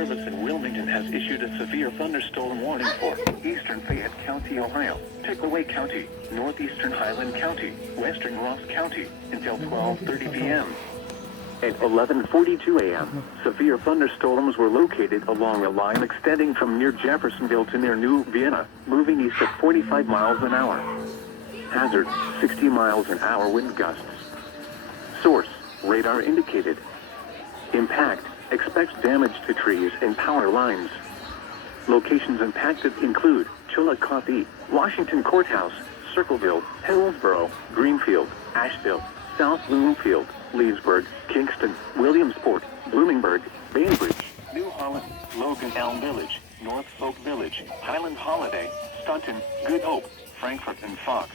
Service in Wilmington has issued a severe thunderstorm warning for eastern Fayette County, Ohio, Pickaway County, northeastern Highland County, western Ross County until 12:30 p.m. At 11:42 a.m., severe thunderstorms were located along a line extending from near Jeffersonville to near New Vienna, moving east at 45 miles an hour. Hazard, 60 miles an hour wind gusts. Source, radar indicated. Impact, expects damage to trees and power lines. Locations impacted include Chillicothe, Washington Courthouse, Circleville, Hillsborough, Greenfield, Asheville, South Bloomfield, Leesburg, Kingston, Williamsport, Bloomingburg, Bainbridge, New Holland, Logan Elm Village, North Folk Village, Highland Holiday, Staunton, Good Hope, Frankfort and Fox.